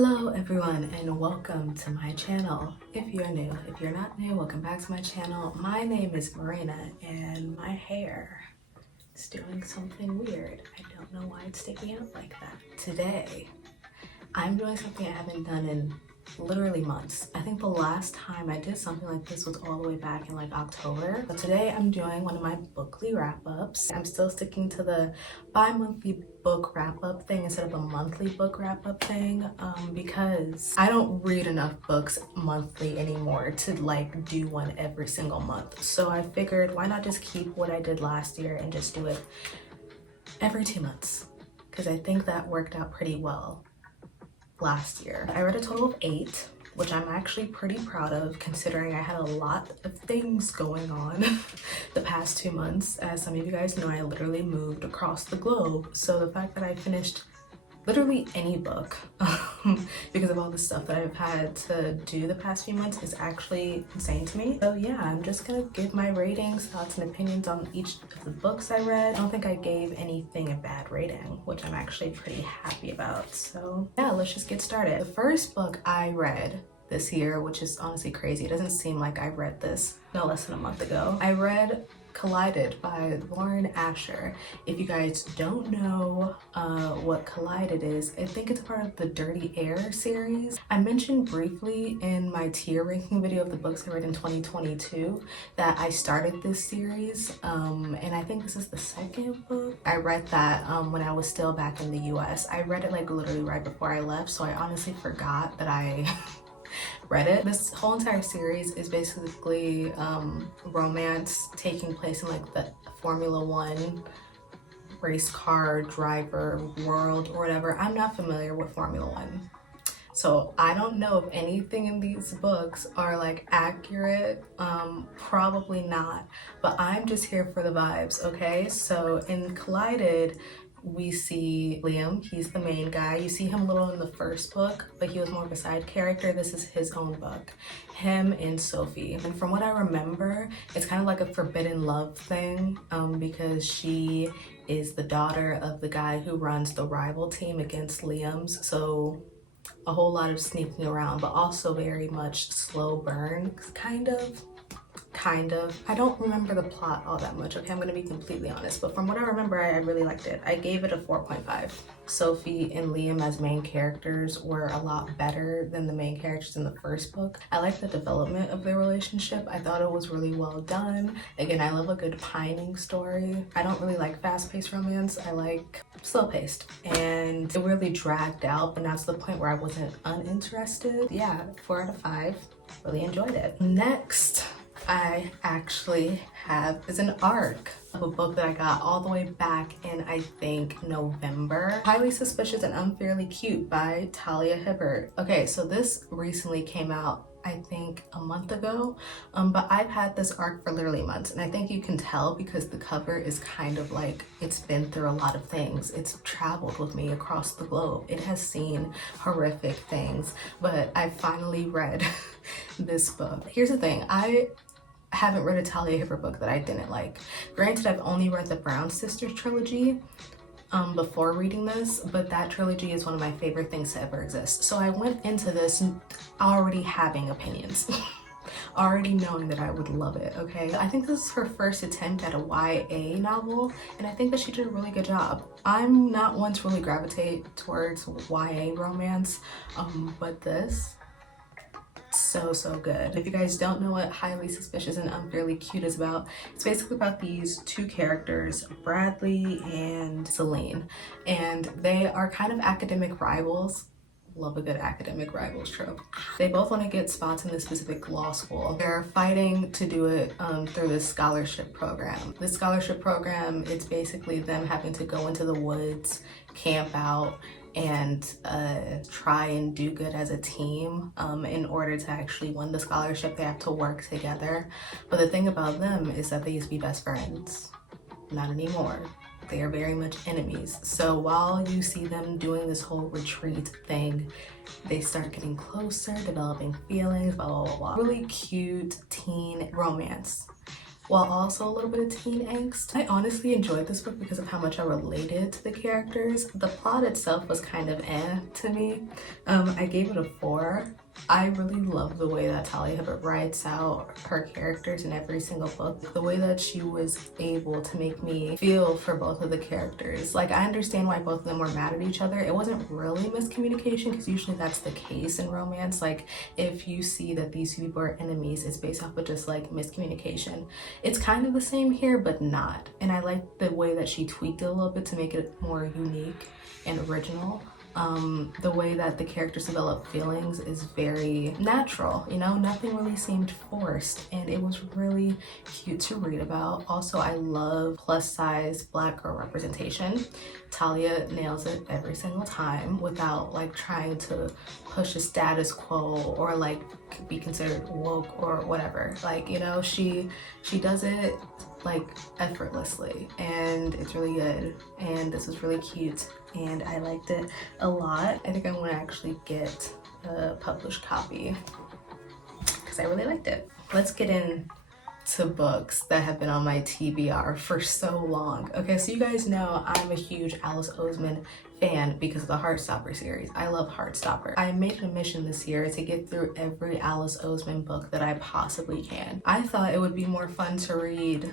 Hello everyone and welcome to my channel. If you're new, if you're not new, welcome back to my channel. My name is Marina and my hair is doing something weird. I don't know why it's sticking out like that. Today, I'm doing something I haven't done in literally months. I think the last time I did something like this was all the way back in like October. But today I'm doing one of my bookly wrap-ups. I'm still sticking to the bi-monthly book wrap-up thing instead of a monthly book wrap-up thing because I don't read enough books monthly anymore to like do one every single month. So I figured why not just keep what I did last year and just do it every 2 months, because I think that worked out pretty well last year. I read a total of 8, which I'm actually pretty proud of considering I had a lot of things going on the past 2 months. As some of you guys know, I literally moved across the globe. So the fact that I finished literally any book because of all the stuff that I've had to do the past few months is actually insane to me. So yeah, I'm just gonna give my ratings, thoughts, and opinions on each of the books I read. I don't think I gave anything a bad rating, which I'm actually pretty happy about. So yeah, let's just get started. The first book I read this year, which is honestly crazy, it doesn't seem like I read this no less than a month ago. I read Collided by Lauren Asher. If you guys don't know what Collided is, I think it's part of the Dirty Air series. I mentioned briefly in my tier ranking video of the books I read in 2022 that I started this series, and I think this is the second book. I read that when I was still back in the US. I read it like literally right before I left, so I honestly forgot that I read it. This whole entire series is basically romance taking place in like the Formula One race car driver world or whatever. I'm not familiar with Formula One, so I don't know if anything in these books are like accurate. Probably not, but I'm just here for the vibes, okay? So in Collided, we see Liam. He's the main guy. You see him a little in the first book, but he was more of a side character. This is his own book. Him and Sophie. And from what I remember, it's kind of like a forbidden love thing because she is the daughter of the guy who runs the rival team against Liam's. So a whole lot of sneaking around, but also very much slow burn, kind of. I don't remember the plot all that much, okay? I'm gonna be completely honest, but from what I remember, I really liked it. I gave it a 4.5. Sophie and Liam as main characters were a lot better than the main characters in the first book. I like the development of their relationship. I thought it was really well done. Again, I love a good pining story. I don't really like fast-paced romance. I like slow-paced, and it really dragged out, but not to the point where I wasn't uninterested. Yeah, 4 out of 5. Really enjoyed it. Next, I actually have is an arc of a book that I got all the way back in, I think, November. Highly Suspicious and Unfairly Cute by Talia Hibbert. Okay, so this recently came out, I think, a month ago, but I've had this arc for literally months, and I think you can tell because the cover is kind of like it's been through a lot of things. It's traveled with me across the globe. It has seen horrific things, but I finally read this book. Here's the thing, I haven't read a Talia Hibbert book that I didn't like. Granted, I've only read the Brown Sisters trilogy before reading this, but that trilogy is one of my favorite things to ever exist. So I went into this already having opinions, already knowing that I would love it, okay? I think this is her first attempt at a YA novel, and I think that she did a really good job. I'm not one to really gravitate towards YA romance, but this, so good. If you guys don't know what Highly Suspicious and Unfairly Cute is about, it's basically about these two characters, Bradley and Celine, and they are kind of academic rivals. Love a good academic rivals trope. They both want to get spots in this specific law school. They're fighting to do it through this scholarship program. This scholarship program, it's basically them having to go into the woods, camp out, and try and do good as a team. In order to actually win the scholarship, they have to work together. But the thing about them is that they used to be best friends. Not anymore. They are very much enemies. So while you see them doing this whole retreat thing, they start getting closer, developing feelings, blah, blah, blah, blah. Really cute teen romance. while also a little bit of teen angst. I honestly enjoyed this book because of how much I related to the characters. The plot itself was kind of to me. I gave it a 4. I really love the way that Talia Hibbert writes out her characters in every single book. The way that she was able to make me feel for both of the characters. Like, I understand why both of them were mad at each other. It wasn't really miscommunication, because usually that's the case in romance. Like, if you see that these two people are enemies, it's based off of just like miscommunication. It's kind of the same here, but not. And I like the way that she tweaked it a little bit to make it more unique and original. The way that the characters develop feelings is very natural, you know, nothing really seemed forced, and it was really cute to read about. Also, I love plus size Black girl representation. Talia nails it every single time without like trying to push a status quo or like be considered woke or whatever. Like, you know, she does it like effortlessly, and it's really good, and this was really cute and I liked it a lot. I think I want to actually get a published copy because I really liked it. Let's get into books that have been on my TBR for so long. Okay, so you guys know I'm a huge Alice Oseman fan because of the Heartstopper series. I love Heartstopper. I made it a mission this year to get through every Alice Oseman book that I possibly can. I thought it would be more fun to read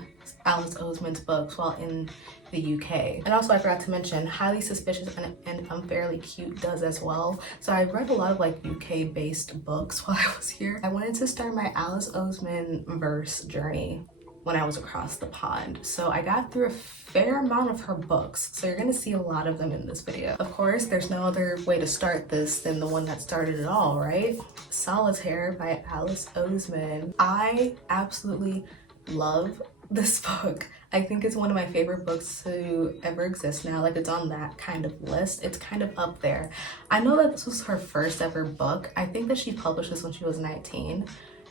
Alice Oseman's books while in the UK. And also, I forgot to mention, Highly Suspicious and Unfairly Cute does as well. So I read a lot of like UK based books while I was here. I wanted to start my Alice Oseman verse journey when I was across the pond. So I got through a fair amount of her books. So you're gonna see a lot of them in this video. Of course, there's no other way to start this than the one that started it all, right? Solitaire by Alice Oseman. I absolutely love this book. I think it's one of my favorite books to ever exist now. Like, it's on that kind of list. It's kind of up there. I know that this was her first ever book. I think that she published this when she was 19.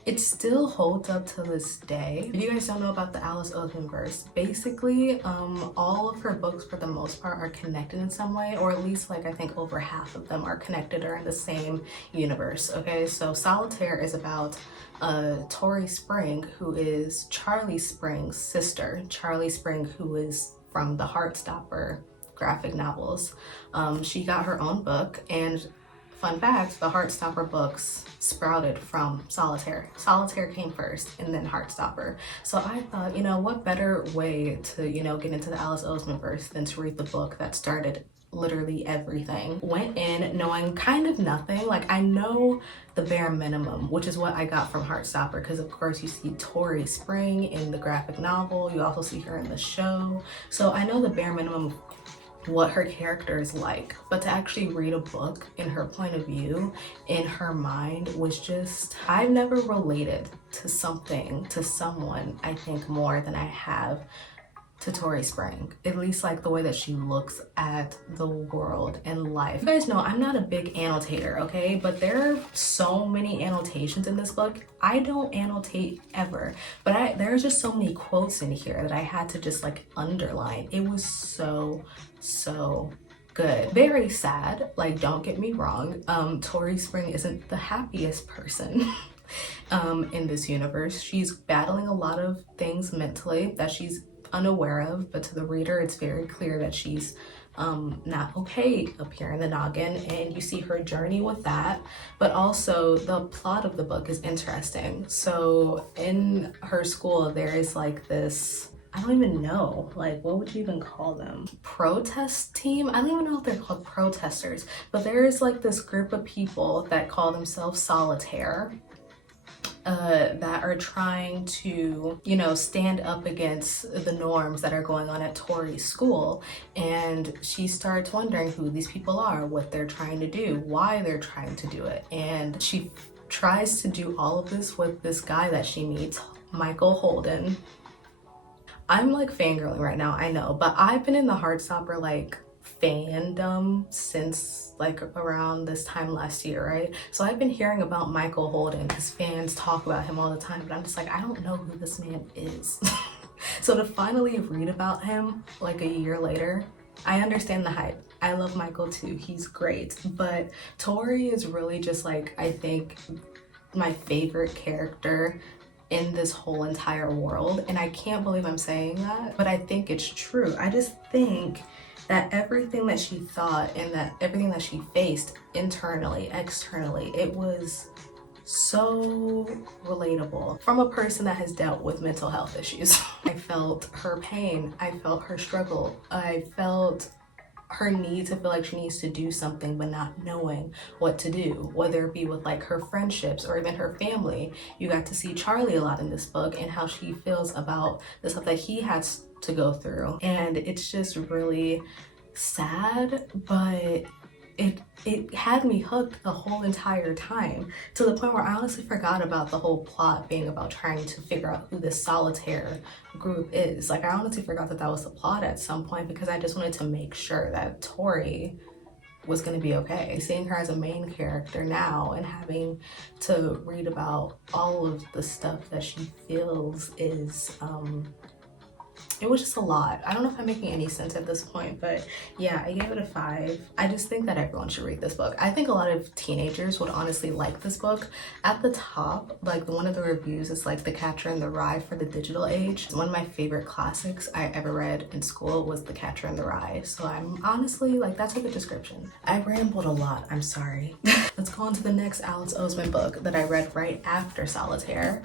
It still holds up to this day. If you guys don't know about the Alice Oseman verse, basically all of her books for the most part are connected in some way, or at least like I think over half of them are connected or in the same universe. Okay, so Solitaire is about Tori Spring, who is Charlie Spring's sister. Charlie Spring, who is from the Heartstopper graphic novels. She got her own book, and fun fact, the Heartstopper books sprouted from Solitaire. Solitaire came first and then Heartstopper. So I thought, you know, what better way to, you know, get into the Alice Oseman verse than to read the book that started literally everything. Went in knowing kind of nothing. Like, I know the bare minimum, which is what I got from Heartstopper, because of course you see Tori Spring in the graphic novel, you also see her in the show. So I know the bare minimum of what her character is like, but to actually read a book in her point of view, in her mind, was just, I've never related to someone, I think, more than I have to Tori Spring. At least like the way that she looks at the world and life. You guys know I'm not a big annotator, okay? But there are so many annotations in this book. I don't annotate ever, but there's just so many quotes in here that I had to just like underline. It was so good. Very sad, like, don't get me wrong. Tori Spring isn't the happiest person in this universe. She's battling a lot of things mentally that she's unaware of, but to the reader it's very clear that she's not okay up here in the noggin, and you see her journey with that. But also the plot of the book is interesting. So in her school there is like this, I don't even know, like, what would you even call them? Protest team? I don't even know if they're called protesters, but there is like this group of people that call themselves Solitaire, that are trying to, you know, stand up against the norms that are going on at Tori's school. And she starts wondering who these people are, what they're trying to do, why they're trying to do it. And she tries to do all of this with this guy that she meets, Michael Holden. I'm like fangirling right now, I know, but I've been in the Heartstopper like fandom since like around this time last year, right? So I've been hearing about Michael Holden because fans talk about him all the time, but I'm just like, I don't know who this man is. So to finally read about him like a year later, I understand the hype. I love Michael too, he's great, but Tori is really just like, I think, my favorite character in this whole entire world. And I can't believe I'm saying that, but I think it's true. I just think that everything that she thought and that everything that she faced internally, externally, it was so relatable from a person that has dealt with mental health issues. I felt her pain, I felt her struggle, I felt her need to feel like she needs to do something but not knowing what to do, whether it be with like her friendships or even her family. You got to see Charlie a lot in this book and how she feels about the stuff that he has to go through, and it's just really sad, but it had me hooked the whole entire time, to the point where I honestly forgot about the whole plot being about trying to figure out who this Solitaire group is. Like, I honestly forgot that that was the plot at some point, because I just wanted to make sure that Tori was going to be okay. Seeing her as a main character now and having to read about all of the stuff that she feels is it was just a lot. I don't know if I'm making any sense at this point, but yeah, I gave it a 5. I just think that everyone should read this book. I think a lot of teenagers would honestly like this book. At the top, like one of the reviews is like The Catcher in the Rye for the digital age. One of my favorite classics I ever read in school was The Catcher in the Rye. So I'm honestly like, that's a good description. I rambled a lot, I'm sorry. Let's go on to the next Alice Oseman book that I read right after Solitaire.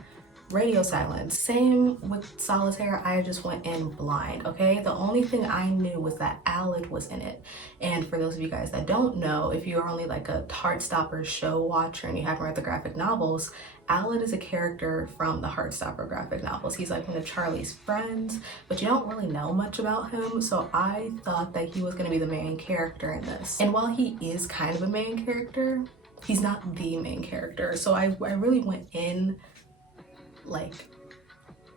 Radio Silence. Same with Solitaire, I just went in blind, okay? The only thing I knew was that Aled was in it. And for those of you guys that don't know, if you're only like a Heartstopper show watcher and you haven't read the graphic novels, Aled is a character from the Heartstopper graphic novels. He's like one of Charlie's friends, but you don't really know much about him, so I thought that he was gonna be the main character in this. And while he is kind of a main character, he's not the main character. So I really went in like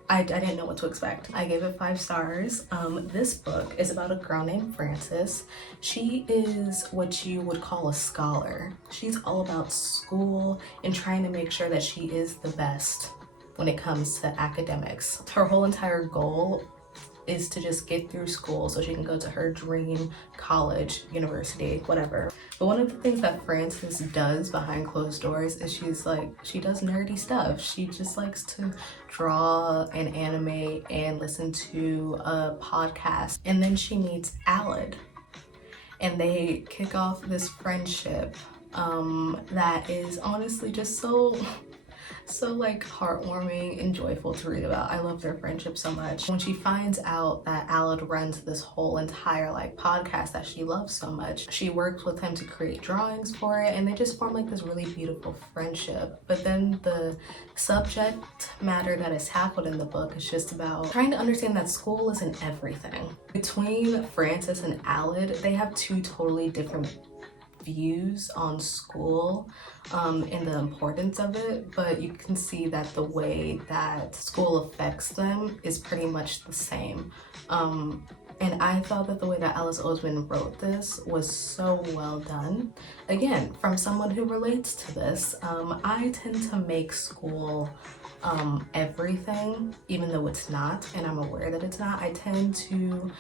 I didn't know what to expect. I gave it 5 stars. This book is about a girl named Frances. She is what you would call a scholar. She's all about school and trying to make sure that she is the best when it comes to academics. Her whole entire goal is to just get through school so she can go to her dream college, university, whatever. But one of the things that Frances does behind closed doors is she does nerdy stuff. She just likes to draw and animate and listen to a podcast. And then she meets Aled and they kick off this friendship that is honestly just so like heartwarming and joyful to read about. I love their friendship so much. When she finds out that Aled runs this whole entire like podcast that she loves so much, she works with him to create drawings for it, and they just form like this really beautiful friendship. But then the subject matter that is tackled in the book is just about trying to understand that school isn't everything. Between Frances and Aled, they have 2 totally different views on school and the importance of it, but you can see that the way that school affects them is pretty much the same. And I thought that the way that Alice Oseman wrote this was so well done. Again, from someone who relates to this, I tend to make school everything, even though it's not, and I'm aware that it's not. I tend to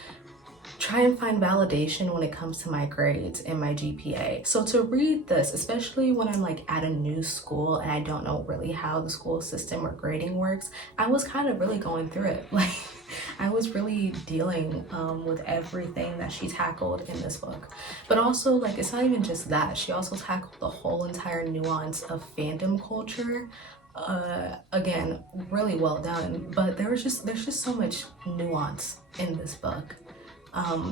try and find validation when it comes to my grades and my GPA. So to read this, especially when I'm like at a new school and I don't know really how the school system or grading works, I was kind of really going through it. Like, I was really dealing with everything that she tackled in this book. But also, like, it's not even just that. She also tackled the whole entire nuance of fandom culture. Again, really well done. But there's just so much nuance in this book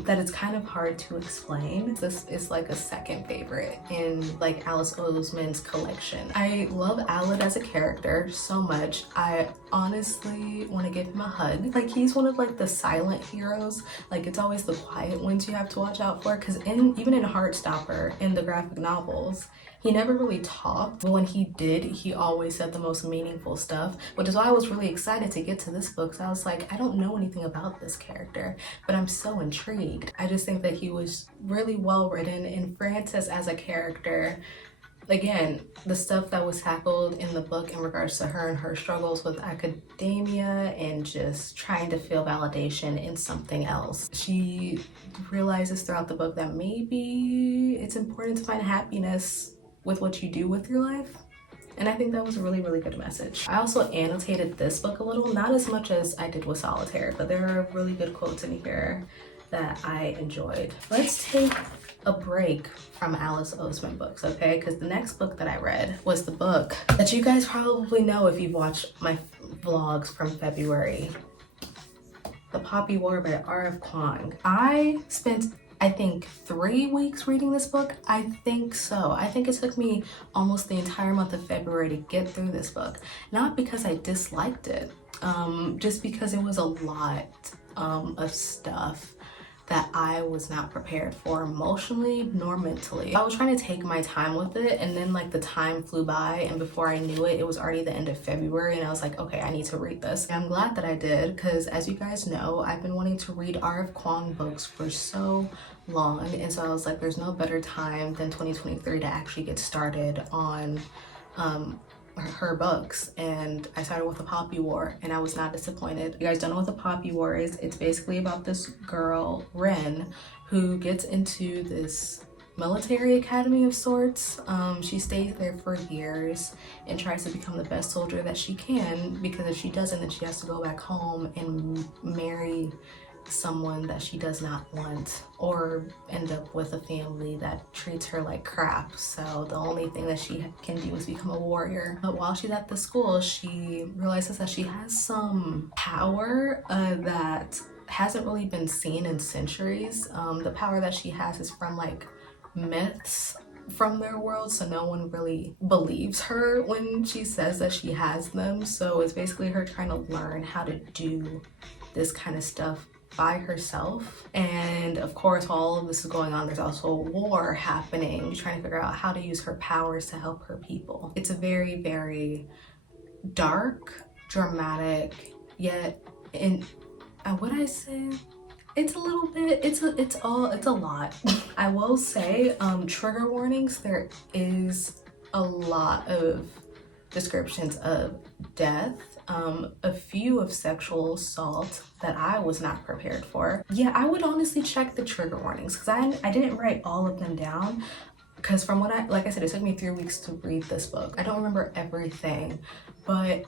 that it's kind of hard to explain. This is like a second favorite in like Alice Oseman's collection. I love Aled as a character so much. I honestly want to give him a hug. Like, he's one of like the silent heroes. Like, it's always the quiet ones you have to watch out for, because even in Heartstopper, in the graphic novels, he never really talked, but when he did, he always said the most meaningful stuff, which is why I was really excited to get to this book, because I was like, I don't know anything about this character, but I'm so intrigued. I just think that he was really well written, and Frances as a character, again, the stuff that was tackled in the book in regards to her and her struggles with academia and just trying to feel validation in something else. She realizes throughout the book that maybe it's important to find happiness with what you do with your life. And I think that was a really, really good message. I also annotated this book a little, not as much as I did with Solitaire, but there are really good quotes in here that I enjoyed. Let's take a break from Alice Oseman books, okay? Because the next book that I read was the book that you guys probably know if you've watched my vlogs from February. The Poppy War by Rf Quang. I spent, I think, 3 weeks reading this book. I think so. I think it took me almost the entire month of February to get through this book. Not because I disliked it, just because it was a lot of stuff that I was not prepared for emotionally nor mentally. I was trying to take my time with it, and then like the time flew by, and before I knew it, it was already the end of February, and I was like, okay, I need to read this. And I'm glad that I did, because as you guys know, I've been wanting to read Rf Quang books for so long, and so I was like, there's no better time than 2023 to actually get started on her books. And I started with The Poppy War, and I was not disappointed. You guys don't know what The Poppy War is. It's basically about this girl, Ren, who gets into this military academy of sorts. She stays there for years and tries to become the best soldier that she can, because if she doesn't, then she has to go back home and marry someone that she does not want, or end up with a family that treats her like crap. So the only thing that she can do is become a warrior. But while she's at the school, she realizes that she has some power that hasn't really been seen in centuries. The power that she has is from like myths from their world, so no one really believes her when she says that she has them. So it's basically her trying to learn how to do this kind of stuff by herself. And of course, while all of this is going on, there's also a war happening. She's trying to figure out how to use her powers to help her people. It's a very, very dark, dramatic, yet what I say, it's a little bit, it's a lot. I will say, trigger warnings, there is a lot of descriptions of death, a few of sexual assault that I was not prepared for. Yeah, I would honestly check the trigger warnings, because I didn't write all of them down, because from what like I said, it took me 3 weeks to read this book. I don't remember everything, but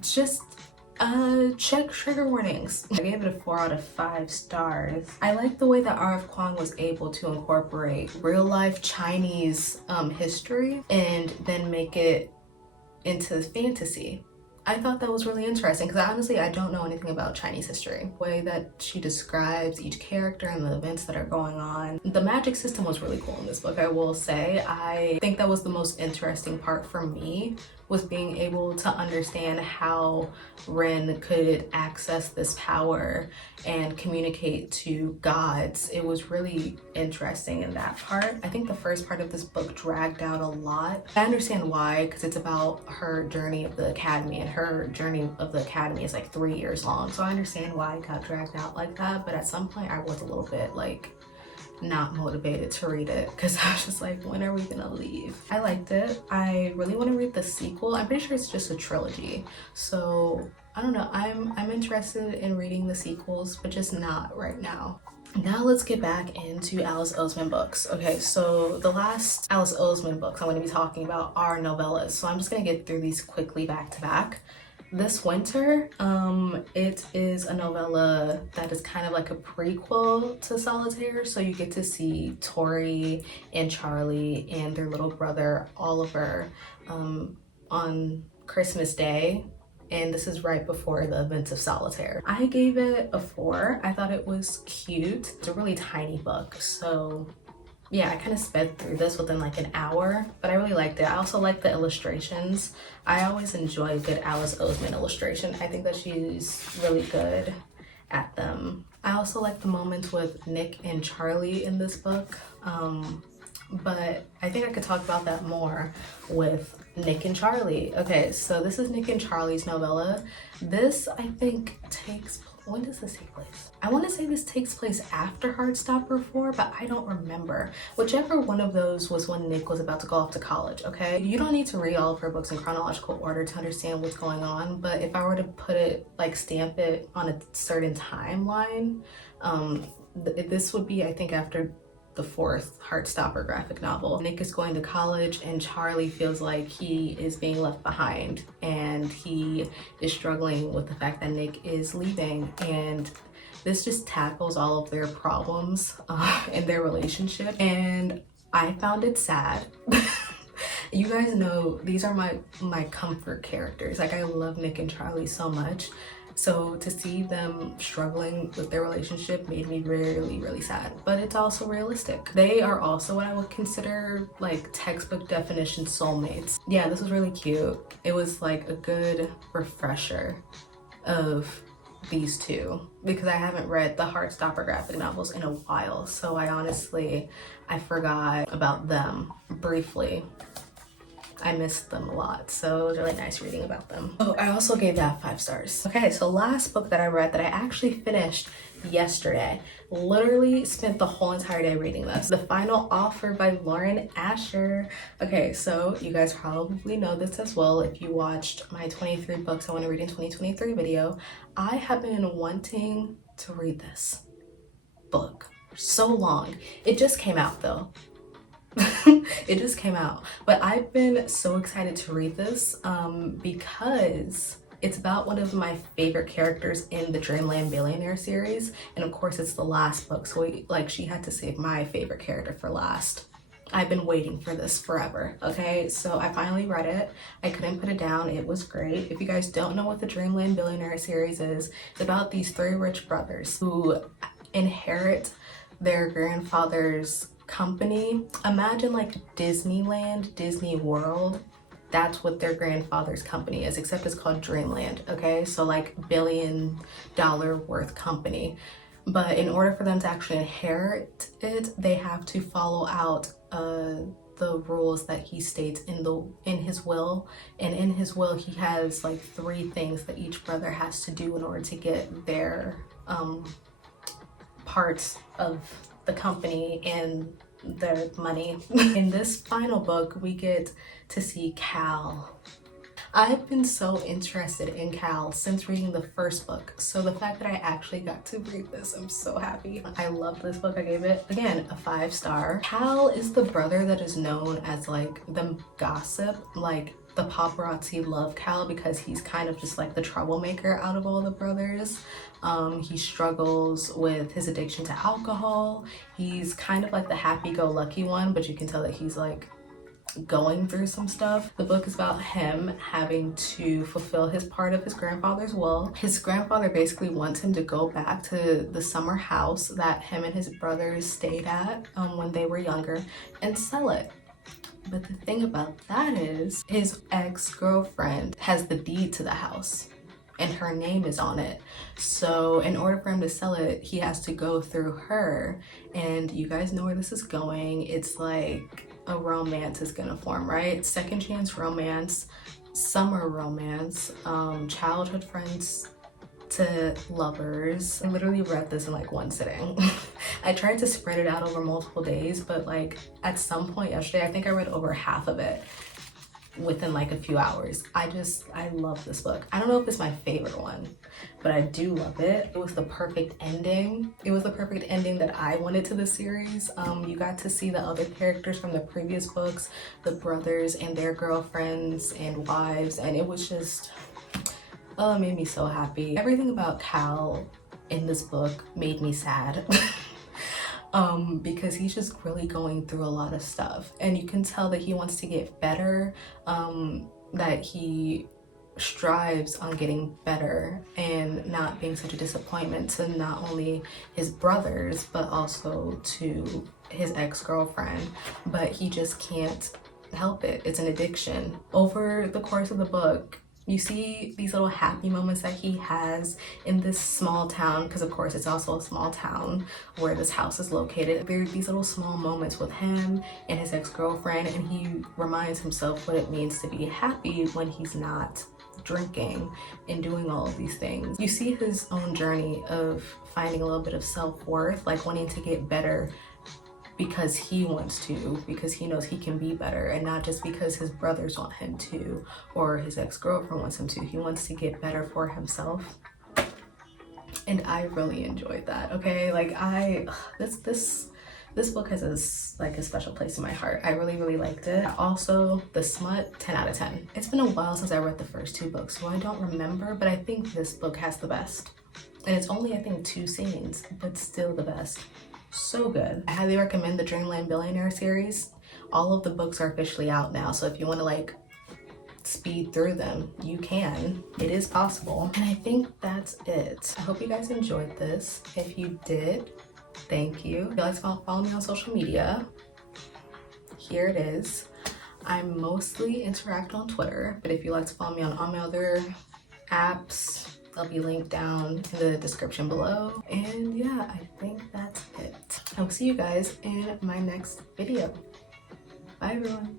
just check trigger warnings. I gave it a 4 out of 5 stars. I like the way that Rf Quang was able to incorporate real life Chinese history and then make it into fantasy. I thought that was really interesting, because honestly, I don't know anything about Chinese history. The way that she describes each character and the events that are going on. The magic system was really cool in this book, I will say. I think that was the most interesting part for me, was being able to understand how Ren could access this power and communicate to gods. It was really interesting in that part. I think the first part of this book dragged out a lot. I understand why, because it's about her journey of the academy, and her journey of the academy is like 3 years long. So I understand why it got dragged out like that, but at some point I was a little bit like not motivated to read it, because I was just like, when are we gonna leave? I liked it. I really want to read the sequel. I'm pretty sure it's just a trilogy, so I don't know. I'm interested in reading the sequels, but just not right now. Now let's get back into Alice Oseman books. Okay, so the last Alice Oseman books I'm going to be talking about are novellas, so I'm just going to get through these quickly back to back. This winter, it is a novella that is kind of like a prequel to Solitaire. So you get to see Tori and Charlie and their little brother Oliver on Christmas Day. And this is right before the events of Solitaire. I gave it a 4. I thought it was cute. It's a really tiny book, so yeah, I kind of sped through this within like an hour, but I really liked it. I also like the illustrations. I always enjoy a good Alice Oseman illustration. I think that she's really good at them. I also like the moments with Nick and Charlie in this book, but I think I could talk about that more with Nick and Charlie. Okay, so this is Nick and Charlie's novella. This, I think, when does this take place? I want to say this takes place after Heartstopper 4, but I don't remember. Whichever one of those was when Nick was about to go off to college, okay? You don't need to read all of her books in chronological order to understand what's going on, but if I were to put it, like stamp it on a certain timeline, this would be, I think, after the fourth Heartstopper graphic novel. Nick is going to college and Charlie feels like he is being left behind, and he is struggling with the fact that Nick is leaving, and this just tackles all of their problems in their relationship, and I found it sad. You guys know these are my comfort characters. Like, I love Nick and Charlie so much. So to see them struggling with their relationship made me really, really sad. But it's also realistic. They are also what I would consider like textbook definition soulmates. Yeah, this was really cute. It was like a good refresher of these two, because I haven't read the Heartstopper graphic novels in a while. So I forgot about them briefly. I missed them a lot, so it was really nice reading about them. Oh, I also gave that 5 stars. Okay, so last book that I read that I actually finished yesterday. Literally spent the whole entire day reading this. The Final Offer by Lauren Asher. Okay, so you guys probably know this as well if you watched my 23 books I want to read in 2023 video. I have been wanting to read this book for so long. It just came out though. It just came out, but I've been so excited to read this because it's about one of my favorite characters in the Dreamland Billionaire series, and of course it's the last book, so she had to save my favorite character for last. I've been waiting for this forever. Okay, so I finally read it. I couldn't put it down. It was great. If you guys don't know what the Dreamland Billionaire series is, it's about these 3 rich brothers who inherit their grandfather's company. Imagine like Disneyland, Disney World. That's what their grandfather's company is, except it's called Dreamland. Okay, so like $1 billion worth company. But in order for them to actually inherit it, they have to follow out the rules that he states in his will. And in his will, he has like 3 things that each brother has to do in order to get their parts of the company and their money. In this final book, we get to see Cal. I've been so interested in Cal since reading the first book, so the fact that I actually got to read this, I'm so happy. I love this book. I gave it, again, a 5 star. Cal is the brother that is known as like the gossip. Like, the paparazzi love Cal because he's kind of just like the troublemaker out of all the brothers. He struggles with his addiction to alcohol. He's kind of like the happy-go-lucky one, but you can tell that he's like going through some stuff. The book is about him having to fulfill his part of his grandfather's will. His grandfather basically wants him to go back to the summer house that him and his brothers stayed at when they were younger and sell it. But the thing about that is his ex-girlfriend has the deed to the house and her name is on it. So in order for him to sell it, he has to go through her. And you guys know where this is going. It's like a romance is gonna form, right? Second chance romance, summer romance, childhood friends to lovers. I literally read this in like one sitting. I tried to spread it out over multiple days, but like at some point yesterday, I think I read over half of it within like a few hours. I love this book. I don't know if it's my favorite one, but I do love it. It was the perfect ending. It was the perfect ending that I wanted to the series. You got to see the other characters from the previous books, the brothers and their girlfriends and wives, and it was just, oh, it made me so happy. Everything about Cal in this book made me sad. Because he's just really going through a lot of stuff, and you can tell that he wants to get better, that he strives on getting better and not being such a disappointment to not only his brothers but also to his ex-girlfriend, but he just can't help it. It's an addiction. Over the course of the book, you see these little happy moments that he has in this small town, because of course it's also a small town where this house is located. There are these little small moments with him and his ex-girlfriend, and he reminds himself what it means to be happy when he's not drinking and doing all of these things. You see his own journey of finding a little bit of self-worth, like wanting to get better because he wants to, because he knows he can be better, and not just because his brothers want him to or his ex-girlfriend wants him to. He wants to get better for himself, and I really enjoyed that. Okay, like this This book has a special place in my heart. I really liked it. Also, the smut, 10 out of 10. It's been a while since I read the first 2 books, so I don't remember, but I think this book has the best. And it's only, I think, 2 scenes, but still the best. So good. I highly recommend the Dreamland Billionaire series. All of the books are officially out now, so if you want to like speed through them, you can. It is possible. And I think that's it. I hope you guys enjoyed this. If you did, thank you. If you like to follow me on social media, here it is. I mostly interact on Twitter, but if you like to follow me on all my other apps, they'll be linked down in the description below. And yeah, I think that's it. I will see you guys in my next video. Bye everyone.